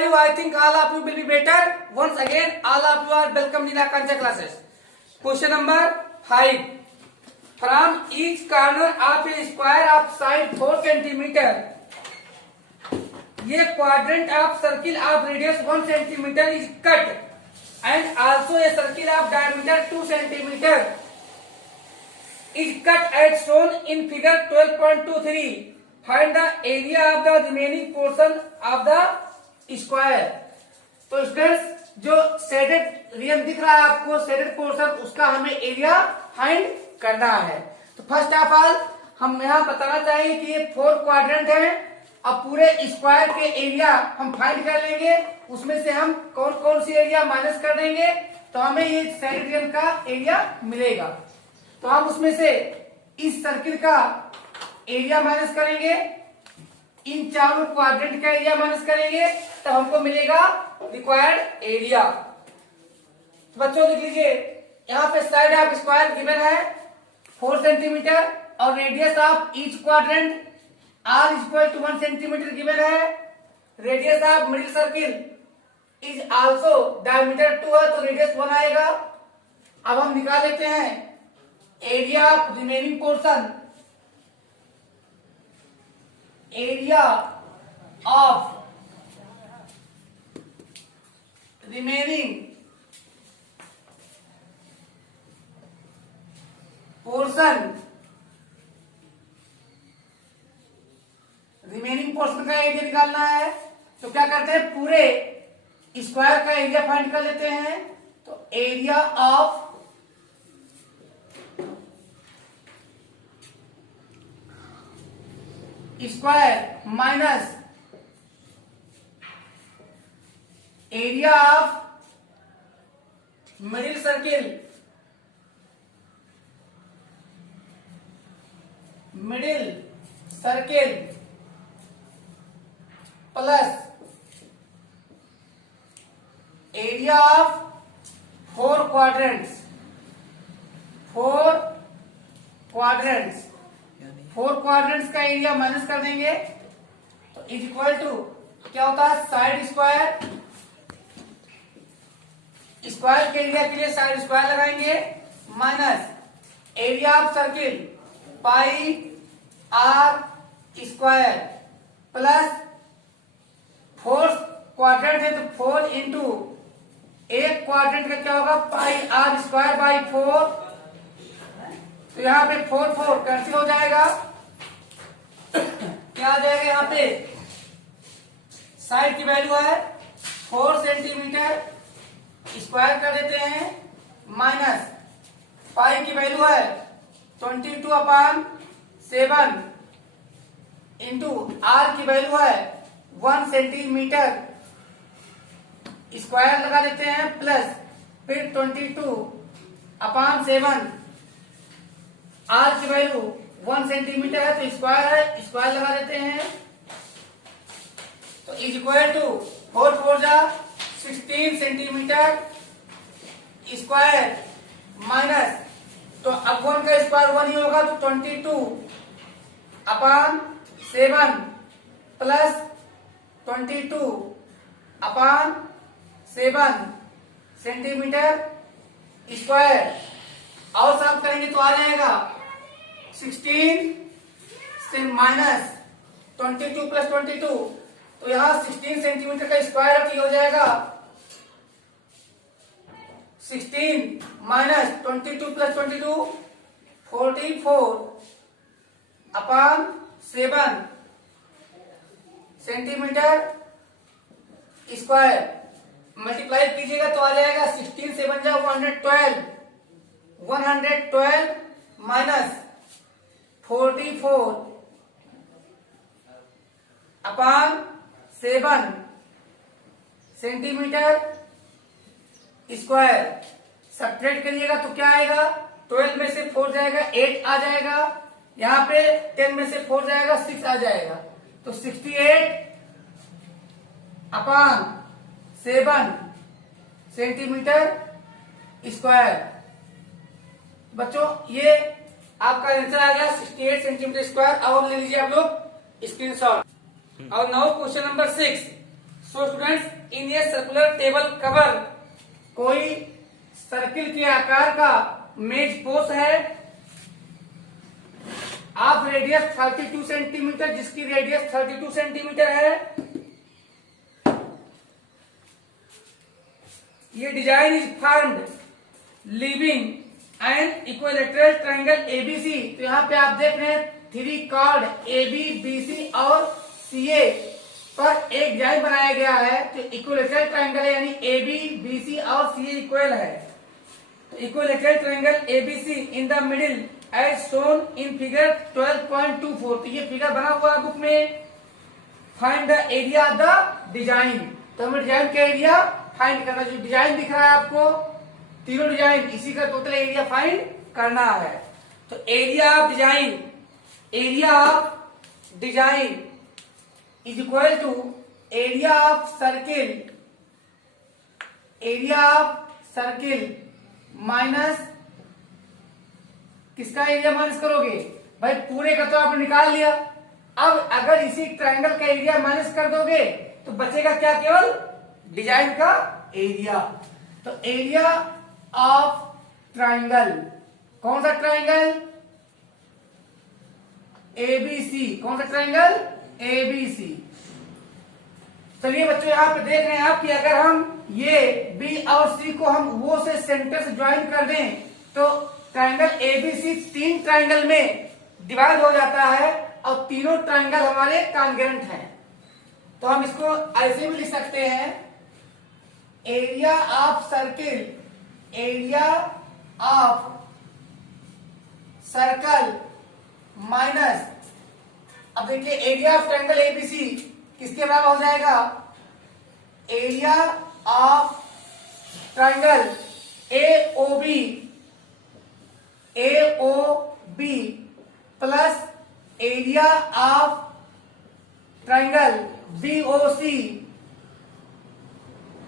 are you? I think all of you will be better. Once again, all of you are welcome in Akanksha classes. Question number 5. From each corner of a square of side 4 centimeter, a quadrant of circle of radius 1 centimeter is cut, and also a circle of diameter 2 centimeter is cut as shown in figure 12.23. Find the area of the remaining portion of the square. तो students, जो shaded region दिख रहा है आपको, shaded portion, उसका हमें area find करना है। तो फर्स्ट ऑफ ऑल हम यहाँ बताना चाहिए कि ये 4 क्वाड्रेंट है। अब पूरे स्क्वायर के एरिया हम फाइंड कर लेंगे, उसमें से हम कौन कौन सी एरिया माइनस कर देंगे तो हमें ये शेडेड रीजन का एरिया मिलेगा। तो हम उसमें से इस सर्किल का एरिया माइनस करेंगे, इन चारों क्वाड्रेंट का एरिया माइनस करेंगे, तब हमको मिलेगा रिक्वायर्ड एरिया। तो बच्चों लिख लीजिए, यहाँ पे साइड ऑफ स्क्वायर गिवन है 4 सेंटीमीटर और radius of each quadrant are equal to 1 centimetre given है। Radius of middle circle is also diameter 2 है, तो रेडियस 1 आएगा। अब हम निकाल लेते हैं area of remaining portion. Area of remaining portion, remaining portion का एरिया निकालना है। तो क्या करते हैं, पूरे स्क्वायर का एरिया फाइंड कर लेते हैं। तो area of square minus area of middle circle, middle circle plus area of 4 quadrants. 4 quadrants, 4 quadrants का एरिया माइनस कर देंगे तो इज इक्वल टू क्या होता है, साइड स्क्वायर। स्क्वायर के एरिया के लिए साइड स्क्वायर लगाएंगे minus area of circle pi r square plus 4 quadrant है तो 4 इंटू एक क्वाड्रेंट का क्या होगा, पाई आर स्क्वायर बाई 4। तो यहाँ पे 4 4 कैंसिल हो जाएगा। क्या आ जाएगा, यहाँ पे साइड की वैल्यू है 4 सेंटीमीटर, स्क्वायर कर देते हैं, माइनस पाई की वैल्यू है 22/7 इंटू आर की वैल्यू है 1 सेंटीमीटर, स्क्वायर लगा देते हैं, प्लस फिर 22/7, आर की वैल्यू 1 सेंटीमीटर है तो स्क्वायर है, स्क्वायर लगा देते हैं। तो इज इक्वल टू 4 4 जा 16 सेंटीमीटर स्क्वायर माइनस, तो अब 1 का स्क्वायर 1 ही होगा तो 22/7 प्लस 22/7 सेंटीमीटर स्क्वायर। और साफ करेंगे तो आ जाएगा 16 से माइनस 22 प्लस 22, तो यहाँ 16 सेंटीमीटर का स्क्वायर हो जाएगा 16 minus 22 plus 22 44/7 centimetre square. Multiply कीजिएगा तो आ जाएगा 16 से 1 जा 112 माइनस 44/7 सेंटीमीटर स्क्वायर। सब्ट्रैक्ट करिएगा तो क्या आएगा, 12 में से 4 जाएगा 8 आ जाएगा, यहाँ पे 10 में से 4 जाएगा 6 आ जाएगा, तो 68/7 सेंटीमीटर स्क्वायर। बच्चों ये आपका आंसर आ गया 68 सेंटीमीटर स्क्वायर। और ले लीजिए आप लोग स्क्रीनशॉट। और now question number 6। So students in a circular table cover, कोई सर्किल के आकार का मेज पोस्ट है ऑफ रेडियस 32 सेंटीमीटर, जिसकी रेडियस 32 सेंटीमीटर है। ये design is formed living and equilateral triangle ABC. तो यहाँ पे आप देख रहे हैं 3 कॉर्ड AB, BC और CA पर एक डिजाइन बनाया गया है जो इक्विलेटरल ट्रायंगल है, यानी AB, BC और CA इक्वल है। तो equilateral triangle ABC in the middle age shown in figure 12.24। तो ये फिगर बना हुआ है बुक में। Find the area of the design. तो हमें डिजाइन का एरिया फाइंड करना, जो डिजाइन दिख रहा है आपको, तीनों डिजाइन, इसी का टोटल एरिया फाइंड करना है। तो area of design is equal to area of circle minus किसका एरिया माइनस करोगे भाई, पूरे का तो आपने निकाल लिया। अब अगर इसी ट्रायंगल का एरिया माइनस कर दोगे तो बचेगा क्या, केवल डिजाइन का एरिया। तो एरिया ऑफ ट्रायंगल, कौन सा ट्रायंगल, ABC। कौन सा ट्रायंगल, ABC। चलिए बच्चों यहां पे देख रहे हैं आप कि अगर हम ये B और C को हम वो से सेंटर से ज्वाइन कर दें तो ट्रायंगल ABC 3 ट्रायंगल में डिवाइड हो जाता है और तीनों ट्रायंगल हमारे कॉन्ग्रुएंट हैं। तो हम इसको ऐसे भी लिख सकते हैं, एरिया ऑफ सर्कल माइनस, अब देखिए एरिया ऑफ ट्रायंगल एबीसी किसके बराबर हो जाएगा, area of triangle AOB plus area of triangle BOC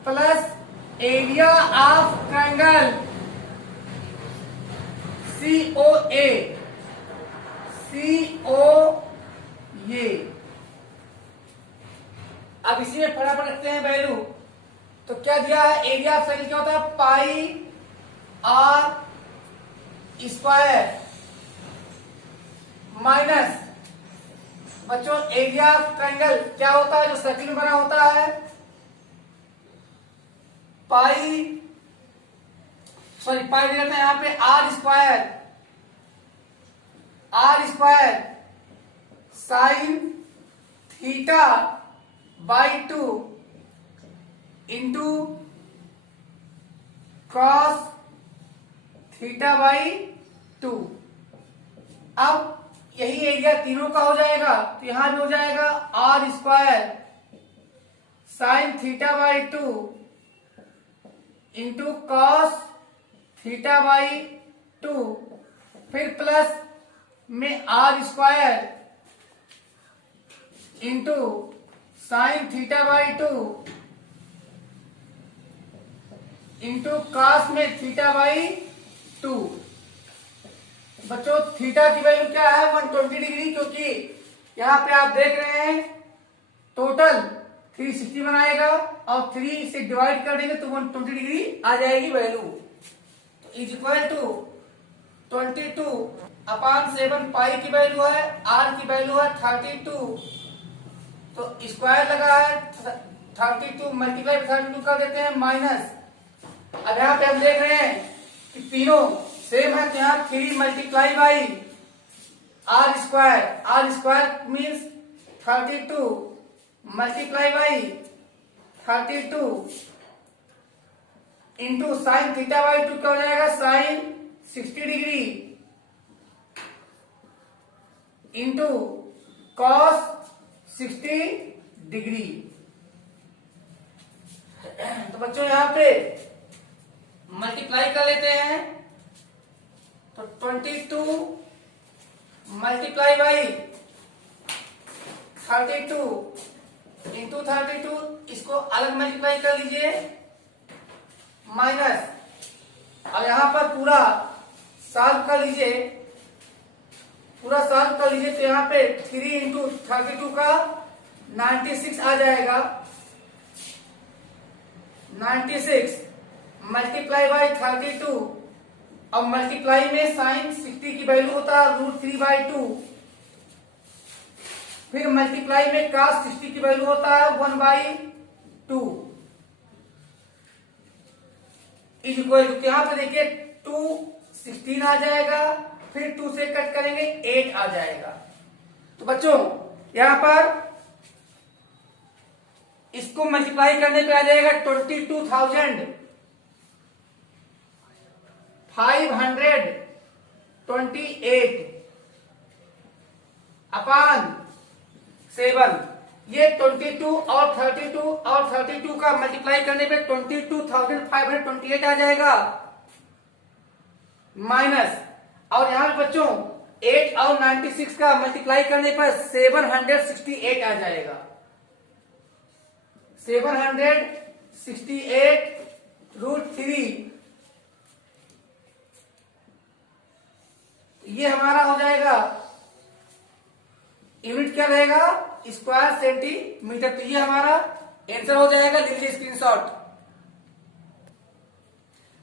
plus area of triangle COA। अब इसी में फटाफट रखते हैं वैल्यू। तो क्या दिया है, एरिया ऑफ सर्किल क्या होता है, पाई r स्क्वायर माइनस, बच्चों एरिया ऑफ ट्रायंगल क्या होता है जो सर्किल में बना होता है, पाई दे देते हैं यहाँ पे r square sine theta by 2 into cos theta by 2। अब यही एरिया तीनों का हो जाएगा, तो यहां भी हो जाएगा r square sine theta by 2 into cos theta by 2, फिर प्लस में r square into sine theta by 2 into cos में थीटा बाई 2। बच्चों थीटा की वैल्यू क्या है, 120 डिग्री, क्योंकि यहां पे आप देख रहे हैं टोटल 360 बनाएगा और 3 से डिवाइड कर देंगे तो 120 डिग्री आ जाएगी वैल्यू। तो इज इक्वल टू 22/7 पाई की वैल्यू है, r की वैल्यू है 32, तो स्क्वायर लगा है 32 मल्टीप्लाई 32 कर देते हैं माइनस। अब यहाँ पे हम देख रहे हैं कि तीनों सेम है, तो यहाँ 3 multiply by r square means 32 multiply by 32 into sine theta by 2 क्या हो जाएगा, sine 60 degree into cos 60 degree. तो बच्चों यहां पे मल्टीप्लाई कर लेते हैं, तो 22 मल्टीप्लाई बाई 32 इंटू 32, इसको अलग मल्टीप्लाई कर लीजिए माइनस, और यहां पर पूरा सॉल्व कर लीजिए, तो यहाँ पे 3 इंटू 32 का 96 आ जाएगा, 96 मल्टीप्लाई बाई 32, अब मल्टीप्लाई में साइन 60 की वैल्यू होता है √3/2, फिर मल्टीप्लाई में cos 60 की वैल्यू होता है 1/2 इज इक्वल टू, यहां पे देखिए 2 16 आ जाएगा, फिर 2 से कट करेंगे 8 आ जाएगा। तो बच्चों यहां पर इसको मल्टीप्लाई करने पे आ जाएगा 22,528 अपान 7। ये 22 और 32 का मल्टीप्लाई करने पे 22,528 आ जाएगा, माइनस, और यहां पे बच्चों 8 और 96 का मल्टीप्लाई करने पर 768 आ जाएगा। 768 √3, ये हमारा हो जाएगा, यूनिट क्या रहेगा, स्क्वायर सेंटीमीटर। तो ये हमारा आंसर हो जाएगा, लीजिए screenshot.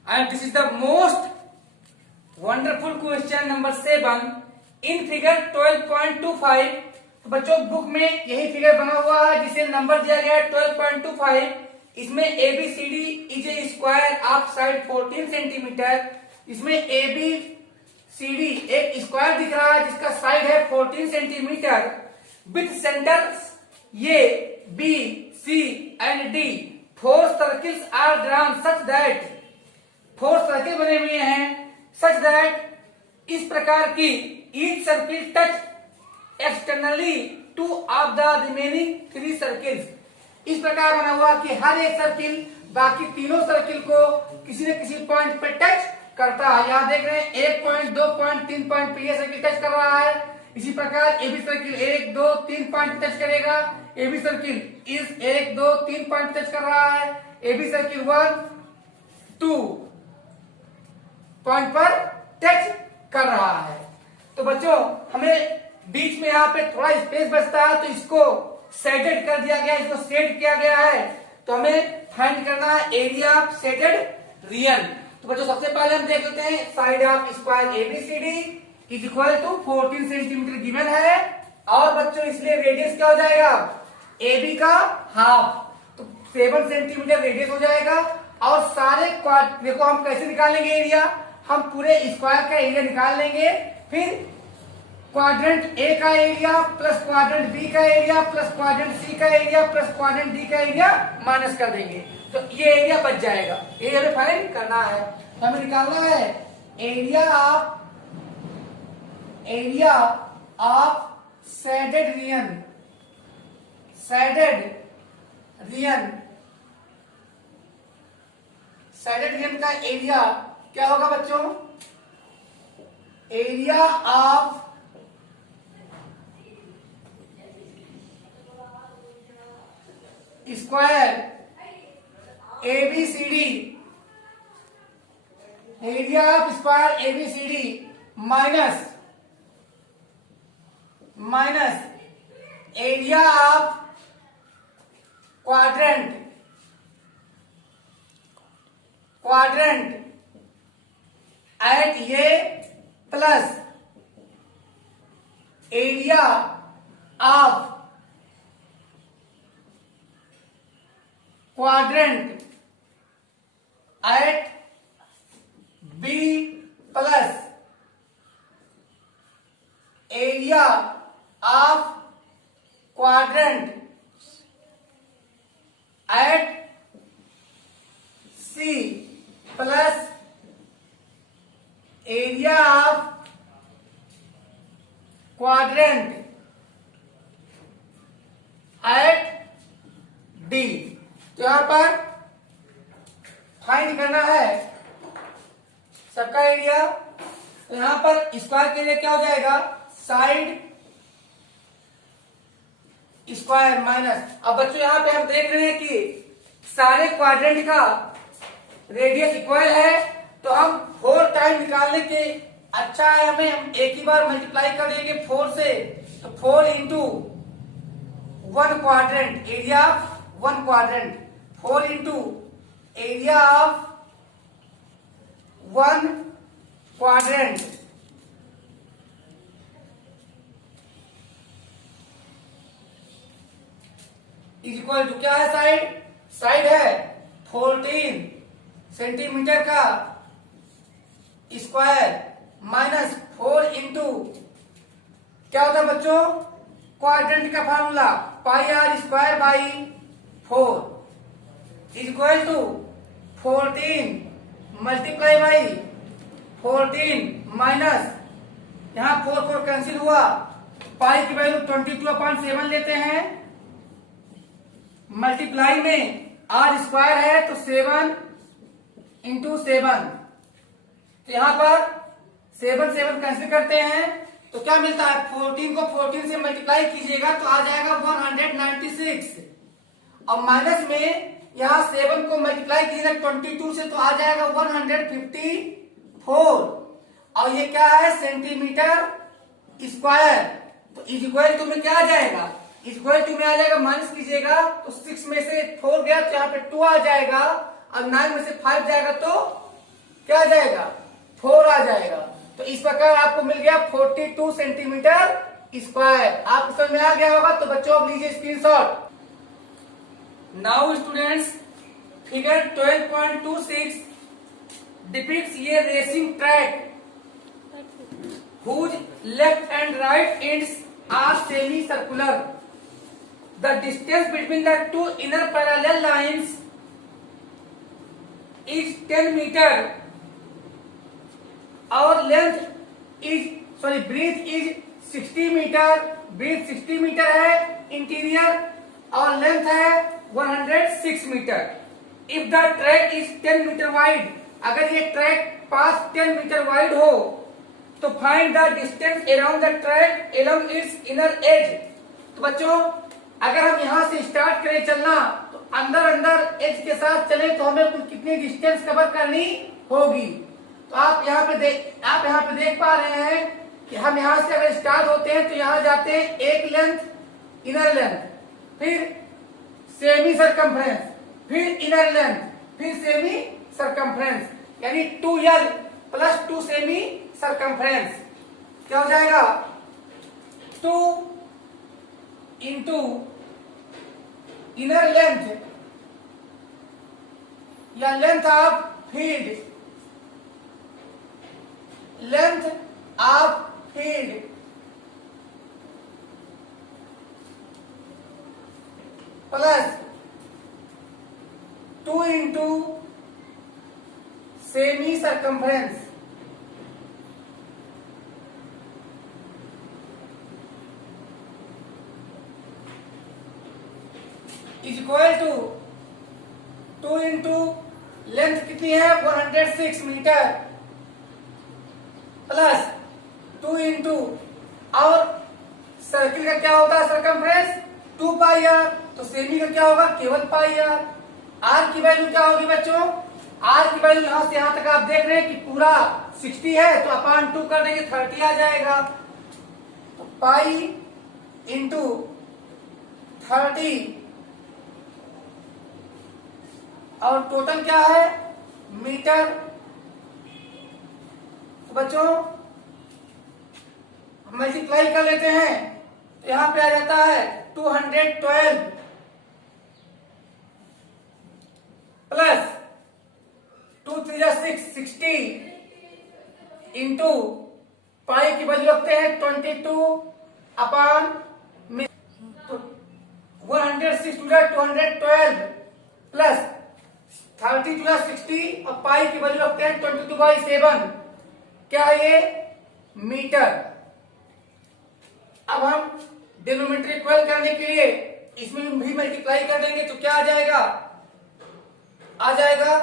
And this is the most wonderful question number 7 in figure 12.25। तो बच्चों बुक में यही फिगर बना हुआ है जिसे नंबर दिया गया है 12.25। इसमें ABCD is a square of side 14 centimetre. इसमें ABCD एक स्क्वायर दिख रहा है जिसका साइड है 14 सेंटीमीटर विथ सेंटर ये B, C and D। 4 circles are drawn such that, 4 circle बने हुए हैं सच दैट, इस प्रकार की each circle touch externally 2 of the remaining 3 circles. इस प्रकार बना हुआ कि हर एक सर्किल बाकी तीनों सर्किल को किसी न किसी पॉइंट पे टच करता है। यहां देख रहे हैं 1 पॉइंट, 2 पॉइंट, 3 पॉइंट पे ये सर्किल टच कर रहा है। इसी प्रकार AB सर्किल 1, 2, 3 पॉइंट टच करेगा। AB सर्किल इस 1, 2, 3 पॉइंट टच कर रहा है। AB सर्किल 1, 2 पॉइंट पर टच कर रहा है। तो बच्चों हमें बीच में यहाँ पे थोड़ा स्पेस बचता है, तो इसको सेटेड कर दिया गया, इसको सेट किया गया है। तो हमें फाइंड करना है एरिया ऑफ सेटेड रीजन। तो बच्चों सबसे पहले हम देख लेते हैं side of square ABCD is equal to 14 centimetre given है, और बच्चों इसलिए रेडियस क्या हो जाएगा, AB का हाफ, तो 7 सेंटीमीटर रेडियस हो जाएगा। और सारे देखो हम कैसे निकालेंगे एरिया, हम पूरे स्क्वायर का एरिया निकाल लेंगे, फिर क्वाड्रेंट A का एरिया प्लस क्वाड्रेंट B का एरिया प्लस क्वाड्रेंट C का एरिया प्लस क्वाड्रेंट D का एरिया माइनस कर देंगे, तो ये एरिया बच जाएगा। ये हमें फाइंड करना है, हमें निकालना है area of shaded region. Shaded region का एरिया क्या होगा बच्चों, area of square ABCD, area of square ABCD minus area of quadrant at A plus area of quadrant at B plus area of quadrant at C plus area of quadrant at D। तो यहां पर find करना है सबका area. तो यहां पर square के लिए क्या हो जाएगा, साइड स्क्वायर माइनस। अब बच्चों यहां पे हम देख रहे हैं कि सारे क्वाड्रेंट का रेडियस इक्वल है, तो हम 4 टाइम निकालने के अच्छा है हमें हम एक ही बार मल्टीप्लाई कर देंगे 4 से, तो 4 into 1 quadrant, area 1 quadrant, 4 into area of one quadrant is equal to, क्या है साइड, साइड है 14 सेंटीमीटर का स्क्वायर माइनस 4 इंटू, क्या होता है बच्चों, क्वाड्रेंट का formula pi r square by 4 is equal to 14 multiply by 14 minus, यहां 4 4 कैंसिल हुआ, पाई की वैल्यू 22/7 लेते हैं, मल्टीप्लाई में आर स्क्वायर है तो 7 इंटू 7, तो यहां पर 7 7 कैंसिल करते हैं तो क्या मिलता है, 14 को 14 से मल्टीप्लाई कीजिएगा तो आ जाएगा 196, और माइनस में यहां 7 को मल्टीप्लाई कीजिएगा 22 से तो आ जाएगा 154, और ये क्या है, सेंटीमीटर स्क्वायर, तो इज इक्वल टू में क्या आ जाएगा, इज इक्वल टू में आ जाएगा, माइनस कीजिएगा तो 6 में से 4 गया तो यहाँ पे 2 आ जाएगा, और 9 में से 5 जाएगा तो क्या आ जाएगा, 4 आ जाएगा। तो इस प्रकार आपको मिल गया 42 सेंटीमीटर स्क्वायर। आपको समझ में आ गया होगा, तो बच्चों आप लीजिए screenshot. Now students, figure 12.26 depicts a racing track whose left and right ends are semi-circular. The distance between the two inner parallel lines is 10 meter. Our length is, breadth is 60 meter. Breadth 60 meter है interior, और length है 106 metre. If the track is 10 meter wide, अगर ये track पास 10 metre wide हो तो find the distance around the track along it's inner as. तो बच्चों अगर हम यहां से स्टार्ट करें चलना तो अंदर अंदर एज के साथ चले तो हमें कुछ कितनी डिस्टेंस कवर करनी होगी। तो आप यहाँ पे देख पा रहे हैं कि हम यहाँ से अगर स्टार्ट होते हैं तो यहाँ जाते हैं एक लेंथ, इनर लेंथ, फिर सेमी सरकमफ्रेंस, फिर इनर लेंथ, फिर सेमी सरकमफ्रेंस, यानी 2l प्लस 2 सेमी सरकमफ्रेंस क्या हो जाएगा, 2 इंटू इनर लेंथ या length of field, length of field plus 2 into semi circumference is equal to 2 into length कितनी है 106 मीटर प्लस 2 इंटू, और सर्किल का क्या होता है सरकमफ्रेंस 2 पाई आर, तो सेमी का क्या होगा केवल पाई आर। आर की वैल्यू क्या होगी बच्चों, आर की वैल्यू यहां से यहां तक आप देख रहे हैं कि पूरा 60 है तो अपान 2 कर देंगे 30 आ जाएगा, तो पाई इंटू 30, और टोटल क्या है मीटर। तो बच्चों मल्टीप्लाई कर लेते हैं तो यहां पे आ जाता है 212 प्लस 2 3 6 60 इंटू पाई की वैल्यू रखते हैं 22 अपान 106 212 प्लस 30 60 और पाई की वैल्यू रखते हैं 22/7, क्या है ये मीटर। अब हम डिनोमिनेटर इक्वल करने के लिए इसमें भी मल्टीप्लाई कर देंगे तो क्या आ जाएगा, आ जाएगा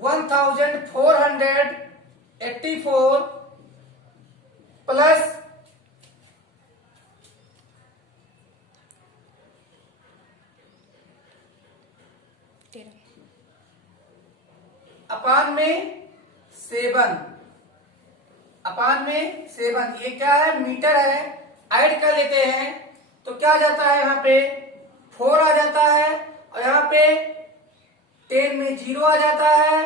1484 प्लस अपान में 7, ये क्या है मीटर है, ऐड कर लेते हैं तो क्या आ जाता है यहाँ पे 4 आ जाता है, और यहाँ पे 10 में 0 आ जाता है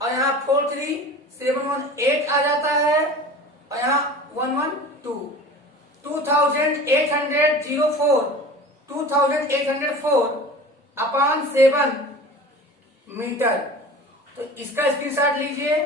और यहाँ 4 3 7 1 8 आ जाता है और यहाँ 1 1 2 2804 2804 अपॉन 7 मीटर। तो इसका स्क्रीनशॉट लीजिए।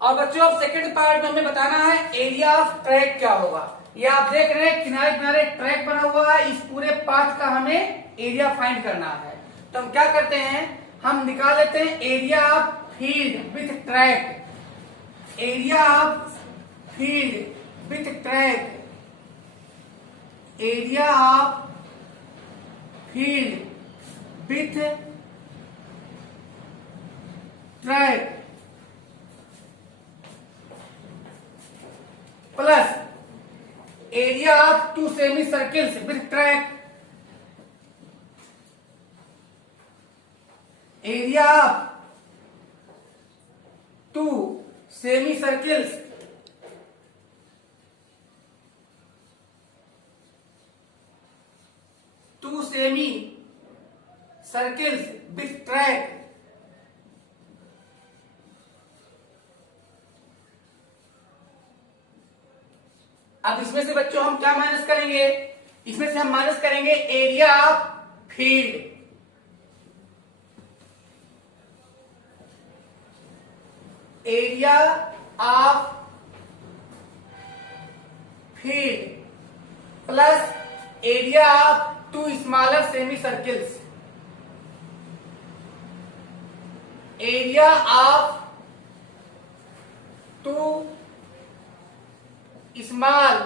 और बच्चों अब सेकंड पार्ट में हमें बताना है एरिया ऑफ ट्रैक क्या होगा। ये आप देख रहे हैं किनारे किनारे ट्रैक बना हुआ है, इस पूरे पाथ का हमें एरिया फाइंड करना है। तो हम क्या करते हैं, हम निकाल लेते हैं area of field with track. Area of field with track, area of field with track plus area of 2 semi circles with track, area of 2 semi circles with track. अब इसमें से बच्चों हम क्या माइनस करेंगे, इसमें से हम माइनस करेंगे area of field. Area of field plus area of 2 smaller semi circles, area of 2 small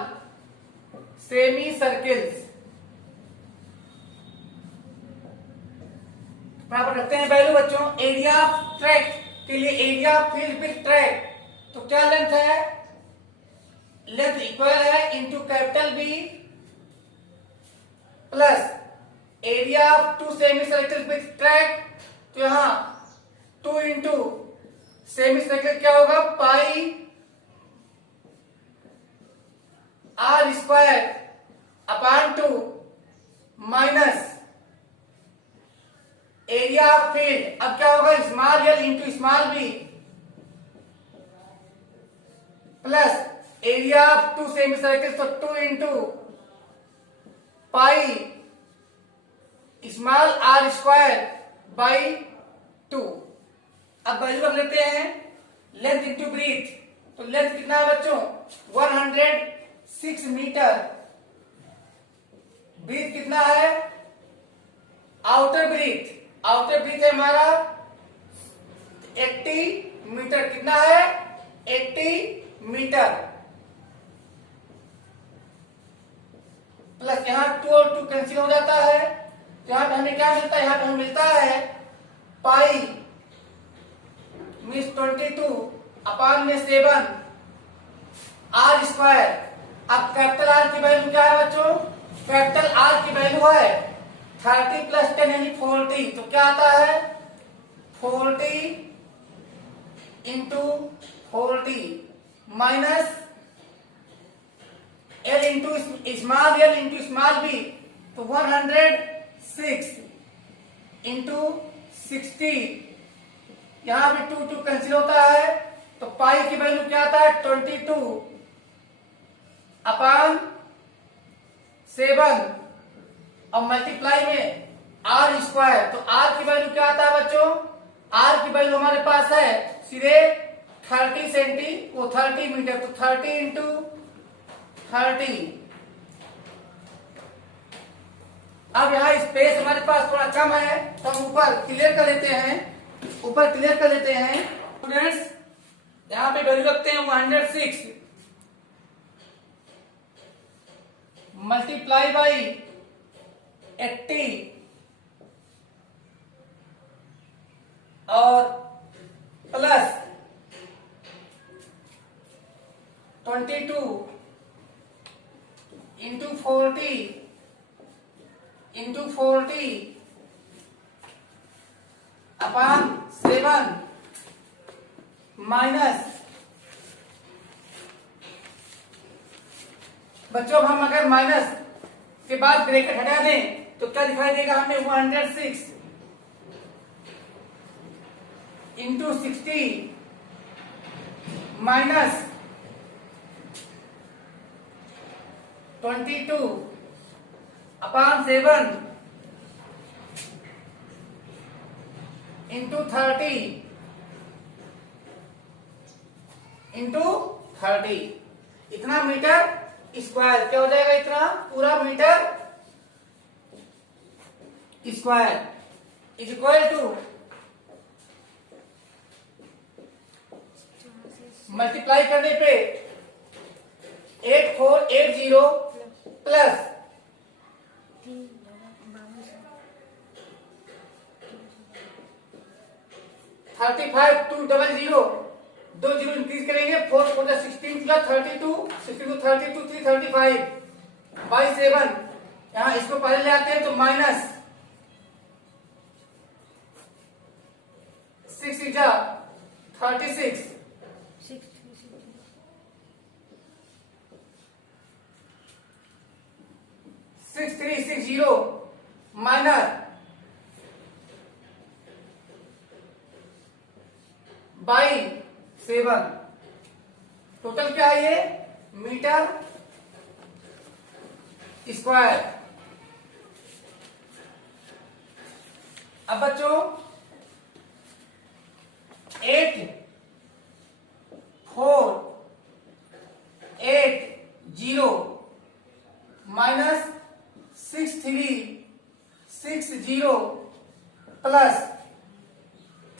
semi circles. बराबर रखते हैं वैल्यू बच्चों। एरिया ऑफ ट्रैक के लिए area of field with track, तो क्या लेंथ है, लेंथ इक्वल है into capital B plus area of 2 semi circles with track, तो यहां 2 इंटू सेमी सर्किल क्या होगा, pi r square upon 2 minus area of field. अब क्या होगा, small l into small b plus area of 2 semi circles, तो 2 into pi small r square by 2। अब value रख लेते हैं लेंथ इंटू ब्रीथ, तो लेंथ कितना है बच्चों, 106 मीटर। ब्रीथ कितना है, आउटर ब्रीथ है हमारा 80 मीटर। कितना है, 80 मीटर प्लस यहां 2 और 2 कैंसिल हो जाता है, तो यहां पे हमें क्या मिलता है, यहां पे हमें मिलता है पाई मीन्स 22 अपॉन में 7 आर स्क्वायर। अब कैपिटल आर की वैल्यू क्या है बच्चों, कैपिटल आर की वैल्यू है 30 प्लस 10 यानी 40, तो क्या आता है 40 इंटू 40 minus l into small b, तो 106 इंटू 60, यहां भी 2 2 कैंसिल होता है, तो पाई की वैल्यू क्या आता है 22 अपॉन 7 और मल्टीप्लाई में आर स्क्वायर, तो आर की वैल्यू क्या आता है बच्चों, आर की वैल्यू हमारे पास है सीधे 30 सेंटी वो 30 मीटर, तो 30 इंटू 30। अब यहाँ स्पेस हमारे पास थोड़ा कम है, तो हम ऊपर क्लियर कर लेते हैं स्टूडेंट्स। यहाँ पे वैल्यू रखते हैं 106 मल्टीप्लाई बाई 80 और प्लस 22 इंटू 40 अपॉन 7 माइनस, बच्चों हम अगर माइनस के बाद ब्रैकेट हटा दें तो क्या दिखाई देगा हमें 106 into 60 minus 22 upon 7 into 30 into 30, इतना मीटर स्क्वायर क्या हो जाएगा, इतना पूरा metre square is equal to multiply करने पे 8480 प्लस 35200, 2 जीरो इंक्रीज करेंगे, 4 4 16 प्लस 32 62 32 335 बाई 7, यहाँ इसको पहले ले आते हैं तो माइनस 6 जा 36 6360 माइनस बाई 7, टोटल क्या है ये मीटर स्क्वायर। अब बच्चों 8480 minus 6360 plus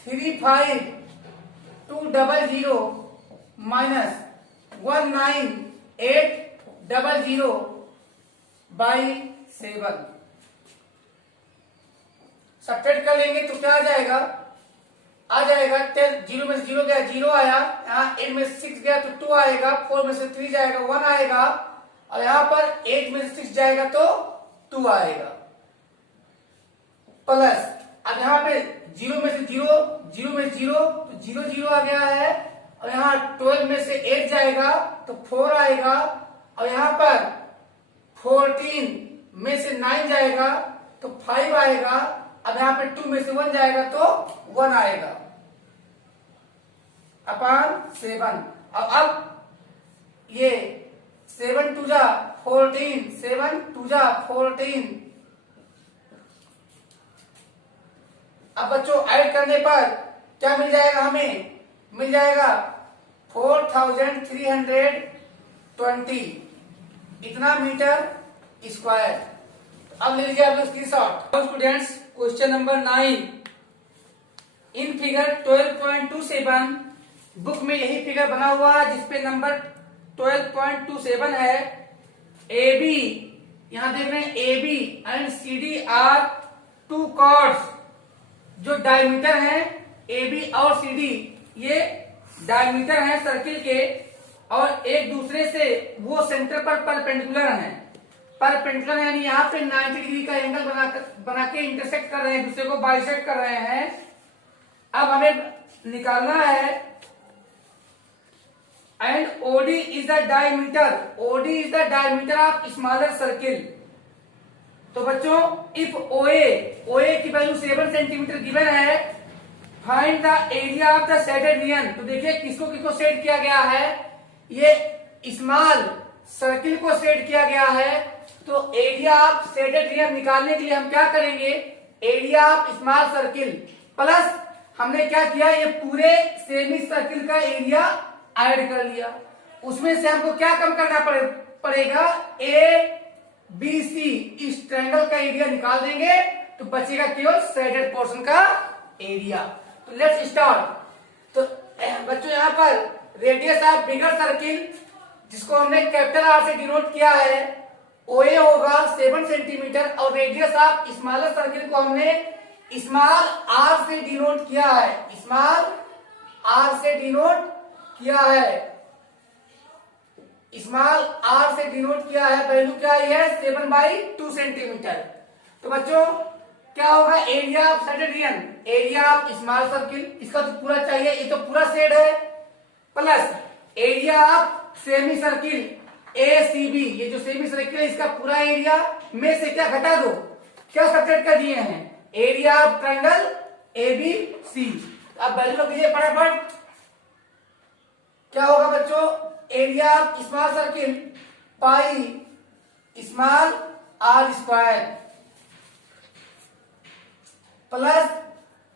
35200 minus 19800 by 7, subtract कर लेंगे तो क्या आ जाएगा 10, 0 में से 0 गया 0 आया, यहाँ 8 में से 6 गया तो 2 आएगा, 4 में से 3 जाएगा 1 आएगा, और यहाँ पर 8 में से 6 जाएगा तो 2 आएगा, प्लस अब यहाँ पे 0 में से 0 0 में 0 तो 0 0 आ गया है, और यहाँ 12 में से 8 जाएगा तो 4 आएगा, और यहाँ पर 14 में से 9 जाएगा तो 5 आएगा, अब यहाँ पे 2 में से 1 जाएगा तो 1 आएगा अपॉन 7। अब ये 7 2 जा 14, 7 2 जा 14। अब बच्चों ऐड करने पर क्या मिल जाएगा, हमें मिल जाएगा 4320, इतना मीटर स्क्वायर। अब ले लीजिए आप लोग screenshot. Students question number 9 in figure 12.27 book में यही फिगर बना हुआ है जिसपे नंबर 12.27 है। ए बी, यहां देख रहे हैं A B and C D are two chords जो डायमीटर है, ए बी और सी डी ये डायमीटर है सर्किल के, और एक दूसरे से वो सेंटर पर परपेंडिकुलर है। परपेंडिकुलर यानी यहाँ पे 90 डिग्री का एंगल बना के इंटरसेक्ट कर रहे हैं, दूसरे को बाइसेक्ट कर रहे हैं। अब हमें निकालना है and OD is the diameter, OD is the diameter of smaller circle. तो बच्चों इफ ओए की वैल्यू 7 सेंटीमीटर गिवन है, find the area of the shaded region. तो देखिए किसको किसको शेड किया गया है, ये स्मॉल सर्किल को शेड किया गया है। तो एरिया ऑफ शेडेड रीजन निकालने के लिए हम क्या करेंगे, area of small circle plus हमने क्या किया, ये पूरे सेमी सर्किल का एरिया ऐड कर लिया। उसमें से हमको क्या कम करना पड़ेगा, ए बी सी इस ट्रायंगल का एरिया निकाल देंगे तो बचेगा केवल शेडेड पोर्शन का एरिया। तो लेट्स स्टार्ट। तो बच्चों यहाँ पर रेडियस ऑफ बिगर सर्किल जिसको हमने कैपिटल आर से डिनोट किया है, ओए होगा 7 सेंटीमीटर, और रेडियस ऑफ स्मॉलर सर्किल को हमने स्मॉल आर से डिनोट किया है, स्मॉल आर से डिनोट किया है, स्मॉल आर से डिनोट किया है। वैल्यू क्या है 7/2 सेंटीमीटर। तो बच्चों क्या होगा, area of shaded region, area of small circle, इसका तो पूरा चाहिए, ये तो पूरा शेड है, plus area of semi circle A C B, ये जो सेमी सर्किल है इसका पूरा एरिया में से क्या घटा दो, क्या सब्ट्रैक्ट कर दिए हैं, area of triangle A B C. अब वैल्यू रख दीजिए फटाफट। क्या होगा बच्चों, area of small circle pi small r square plus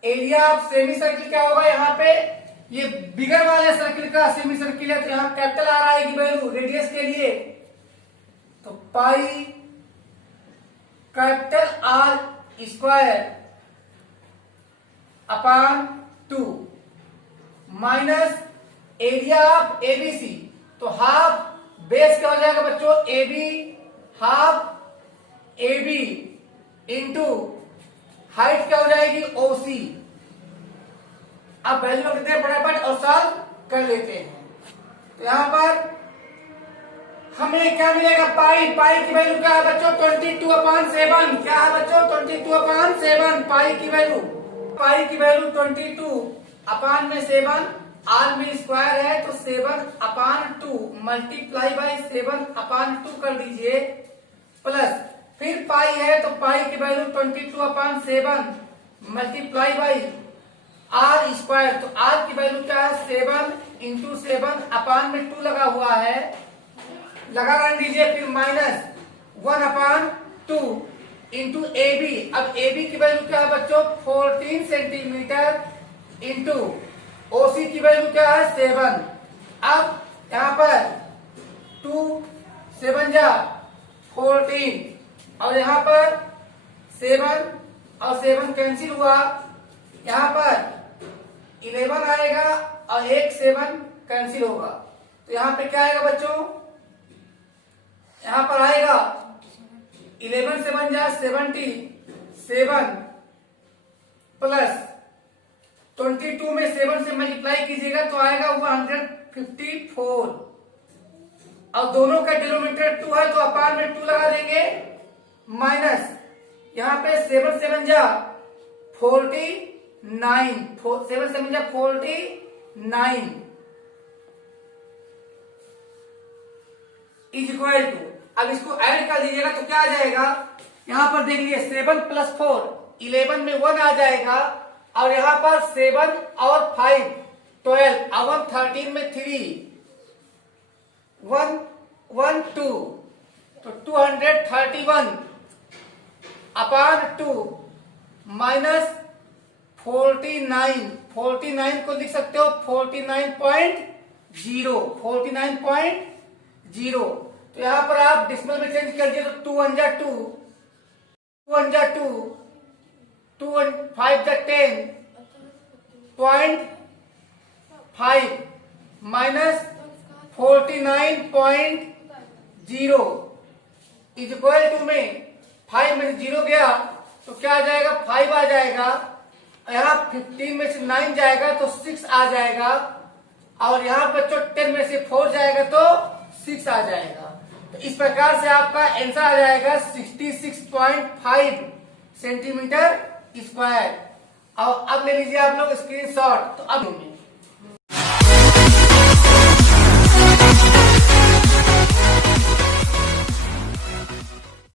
area of semi circle क्या होगा, यहाँ पे ये बिगर वाले सर्किल का सेमी सर्किल है तो यहाँ कैपिटल आर आएगी वैल्यू रेडियस के लिए, तो pi capital R square upon 2 minus area of ABC, तो हाफ बेस क्या हो जाएगा बच्चों, AB half AB into height क्या हो जाएगी ओसी। अब वैल्यू लिखते हैं फटाफट और सॉल्व कर लेते हैं। तो यहां पर हमें क्या मिलेगा, पाई की वैल्यू क्या है बच्चों 22/7, क्या है बच्चों 22/7 पाई की वैल्यू 22/7 आर में स्क्वायर है तो 7/2 मल्टीप्लाई बाई 7/2 कर दीजिए, प्लस फिर पाई है तो पाई की value 22/7 multiply by r square, तो आर की वैल्यू क्या है 7 इंटू 7/2 लगा हुआ है, लगा कर दीजिए, फिर माइनस 1/2 इंटू ए बी। अब ए बी की वैल्यू क्या है बच्चों 14 सेंटीमीटर इंटू ओसी की वैल्यू क्या है 7। अब यहाँ पर 2 7 जा 14 और यहाँ पर 7 और 7 कैंसिल हुआ, यहाँ पर 11 आएगा और एक 7 कैंसिल होगा, तो यहाँ पे क्या आएगा बच्चों, यहाँ पर आएगा 11 7 जा 77 प्लस 22 में 7 से मल्टीप्लाई कीजिएगा तो आएगा 154, और दोनों का डिनोमिनेटर 2 है तो अपान में 2 लगा देंगे, माइनस यहाँ पे 7 7 जा 49 7 7 जा 49 इज इक्वल टू, अब इसको ऐड कर दीजिएगा तो क्या आ जाएगा, यहां पर देख लीजिए 7 + 4 11 में 1 आ जाएगा, और यहां पर 7 और 5 12 और 13 में 3 1 1 2 तो 231 अपॉन 2 माइनस 49 को लिख सकते हो 49.0 तो यहां पर आप डिसिमल में चेंज कर दिए तो 2 1 जा 2 2 1 जा 2 2 1 5 जा 10 0.5 माइनस 49.0 इज इक्वल टू में 5 में 0 गया तो क्या आ जाएगा 5 आ जाएगा, यहाँ 15 में से 9 जाएगा तो 6 आ जाएगा, और यहाँ बच्चों 10 में से 4 जाएगा तो 6 आ जाएगा। तो इस प्रकार से आपका आंसर आ जाएगा 66.5 सेंटीमीटर स्क्वायर। और अब ले लीजिए आप लोग स्क्रीनशॉट, तो अब